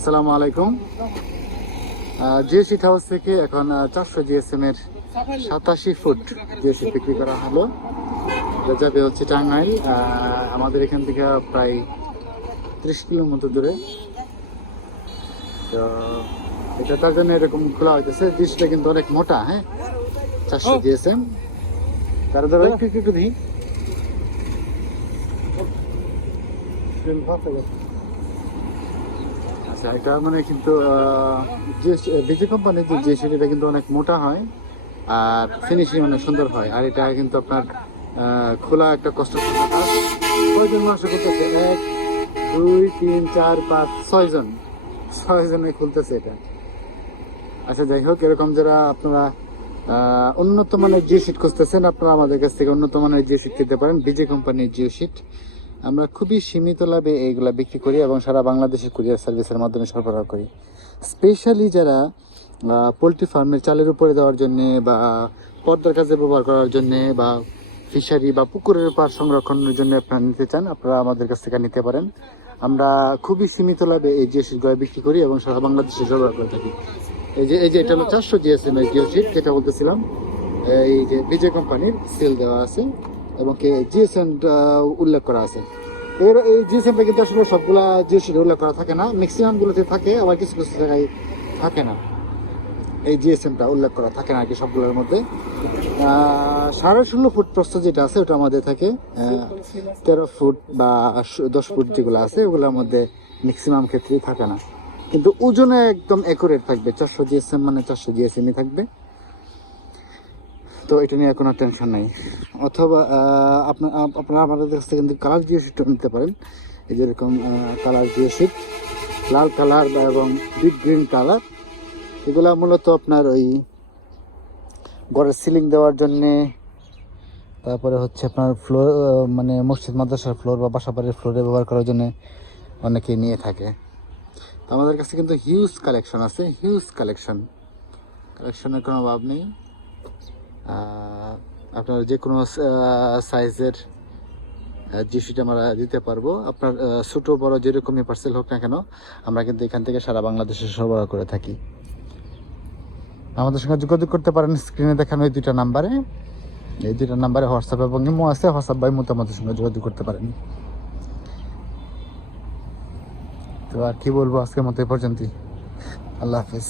আসসালামু আলাইকুম। GAC house থেকে এখন 400 জিএসএম এর 87 ফুট জিএসি বিক্রি করা হলো। এটা যাবে হচ্ছে টাঙ্গাইল। আমাদের এখান থেকে প্রায় 30 কিলোর মতো দূরে। তো এটা তার জন্য এরকম খোলা হইতেছে। জিনিসটা কিন্তু অনেক মোটা। হ্যাঁ, 400 জিএসএম। তার ধরো একটু দিই। আচ্ছা, এটা মানে কিন্তু বিজি কোম্পানির যে জিএসিটা এটা কিন্তু অনেক মোটা হয় আর ফিনিশিং অনেক সুন্দর হয়। আর এটা কিন্তু আপনার খোলা একটা কষ্টসাধ্য কাজ। কয়জন মানুষ করতেছে? 1 2 3 4 5 6 জন, 6 জনে খুলতেছে এটা। আচ্ছা, যাই হোক, এরকম যারা আপনারা উন্নত মানের জিও শিট খুঁজতেছেন, আপনারা আমাদের কাছ থেকে উন্নত মানের জিও শিট কিনতে পারেন। বিজি কোম্পানির জিও শিট আমরা খুবই সীমিত লাভে এইগুলা বিক্রি করি এবং সারা বাংলাদেশে কুরিয়ার সার্ভিসের মাধ্যমে সরবরাহ করি। স্পেশালি যারা পোলট্রি ফার্মের চালের উপরে দেওয়ার জন্যে বা পর্দার কাজে ব্যবহার করার জন্যে বা ফিশারি বা পুকুরের পাড় সংরক্ষণের জন্য আপনারা নিতে চান, আপনারা আমাদের কাছ থেকে নিতে পারেন। আমরা খুবই সীমিত লাভে এই জিও শিটগুলো বিক্রি করি এবং সারা বাংলাদেশে সরবরাহ করে থাকি। এই যে এটা হলো 400 জিএসএম এর জিও শিট, যেটা বলতেছিলাম। এই যে বিজয় কোম্পানির সেল দেওয়া আছে এবং জিএসএম উল্লেখ করা আছে। এই জিএসএমটা কিন্তু আসলে সবগুলা জিও শিটে উল্লেখ করা থাকে না, ম্যাক্সিমাম গুলোতে থাকে, আবার কিছু কিছু জায়গায় থাকে না। এই জিএসএমটা উল্লেখ করা থাকে না আর কি সবগুলোর মধ্যে। 16.5 ফুট প্রস্থ যেটা আছে ওটা আমাদের থাকে। 13 ফুট বা 10 ফুট যেগুলো আছে ওগুলোর মধ্যে ম্যাক্সিমাম ক্ষেত্রেই থাকে না, কিন্তু ওজনে একদম অ্যাকুরেট থাকবে। 400 জিএসএম মানে 400 জিএসএমই থাকবে। তো এটা নিয়ে কোনো টেনশন নাই। অথবা আপনারা আমাদের কাছ থেকে কিন্তু কালার জিও শিটও নিতে পারেন। এই যেরকম কালার জিও শিট, লাল কালার বা এবং ডিপ গ্রিন কালার, এগুলা মূলত আপনার ওই ঘরের সিলিং দেওয়ার জন্যে, তারপরে হচ্ছে আপনার ফ্লোর মানে মসজিদ মাদ্রাসার ফ্লোর বা বাসাবাড়ির ফ্লোরে ব্যবহার করার জন্য অনেকেই নিয়ে থাকে। তো আমাদের কাছে কিন্তু হিউজ কালেকশন আছে, হিউজ কালেকশনের কোনো অভাব নেই। আপনার যে কোনো সাইজের জিওশিট আমরা দিতে পারবো। আপনার ছোটো বড় যেরকমই পার্সেল হোক না কেন, আমরা কিন্তু এখান থেকে সারা বাংলাদেশে সরবরাহ করে থাকি। আমাদের সঙ্গে যোগাযোগ করতে পারেন স্ক্রিনে দেখানো এই দুইটা নাম্বারে। এই দুইটা নাম্বারে হোয়াটসঅ্যাপ এবং ইমো আছে। হোয়াটসঅ্যাপ বা ইমোতে আমাদের সঙ্গে যোগাযোগ করতে পারেন। তো আর কি বলবো, আজকের মতো এই পর্যন্তই। আল্লাহ হাফিজ।